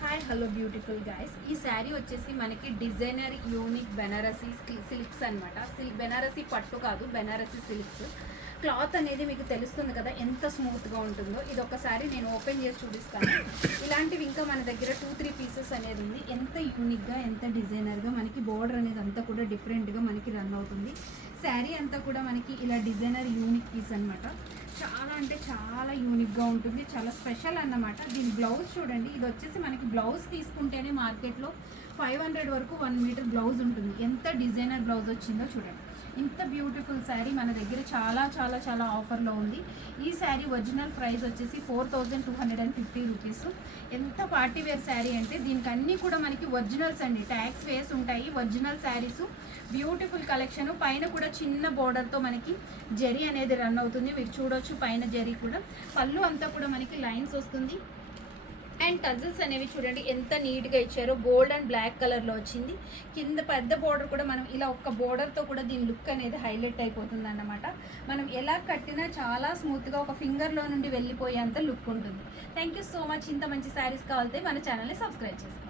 Hi hello beautiful guys. ఈ శారీ వచ్చేసి మనకి డిజైనర్ యూనిక్ బెనారసీ సిల్క్స్ అనమాట. బెనారసీ పట్టు కాదు, బెనారసీ సిల్క్స్. క్లాత్ అనేది మీకు తెలుస్తుంది కదా ఎంత స్మూత్గా ఉంటుందో. ఇది ఒకసారి నేను ఓపెన్ చేసి చూపిస్తాను. ఇలాంటివి ఇంకా మన దగ్గర 2-3 పీసెస్ అనేది ఉంది. ఎంత యూనిక్గా, ఎంత డిజైనర్గా మనకి బోర్డర్ అనేది అంతా కూడా డిఫరెంట్గా మనకి రన్ అవుతుంది. శారీ అంతా కూడా మనకి ఇలా డిజైనర్ యూనిక్ పీస్ అనమాట. చాలా అంటే చాలా యూనిక్గా ఉంటుంది, చాలా స్పెషల్ అన్నమాట. దీని బ్లౌజ్ చూడండి. ఇది వచ్చేసి మనకి బ్లౌజ్ తీసుకుంటేనే మార్కెట్లో 500 వరకు 1 మీటర్ బ్లౌజ్ ఉంటుంది. ఎంత డిజైనర్ బ్లౌజ్ వచ్చిందో చూడండి. ఇంత బ్యూటిఫుల్ శారీ మన దగ్గర చాలా చాలా చాలా ఆఫర్లో ఉంది. ఈ శారీ ఒరిజినల్ ప్రైస్ వచ్చేసి 4250 రూపీస్. ఎంత పార్టీ వేర్ శారీ అంటే దీనికి అన్నీ కూడా మనకి ఒరిజినల్స్ అండి. ట్యాగ్స్ వేసి ఉంటాయి. Original saris, beautiful collection. పైన కూడా చిన్న బోర్డర్తో మనకి జరీ అనేది రన్ అవుతుంది. మీరు చూడొచ్చు పైన జరీ కూడా. పళ్ళు అంతా కూడా మనకి లైన్స్ వస్తుంది. అండ్ టజల్స్ అనేవి చూడండి ఎంత నీట్గా ఇచ్చారో. గోల్డ్ అండ్ బ్లాక్ కలర్లో వచ్చింది. కింద పెద్ద బోర్డర్ కూడా మనం ఇలా ఒక్క బోర్డర్తో కూడా దీని లుక్ అనేది హైలైట్ అయిపోతుంది అన్నమాట. మనం ఎలా కట్టినా చాలా స్మూత్గా ఒక ఫింగర్లో నుండి వెళ్ళిపోయేంత లుక్ ఉంటుంది. Thank you so much. ఇంత మంచి శారీస్ కావాలంటే మన ఛానల్ని సబ్స్క్రైబ్ చేసుకోండి.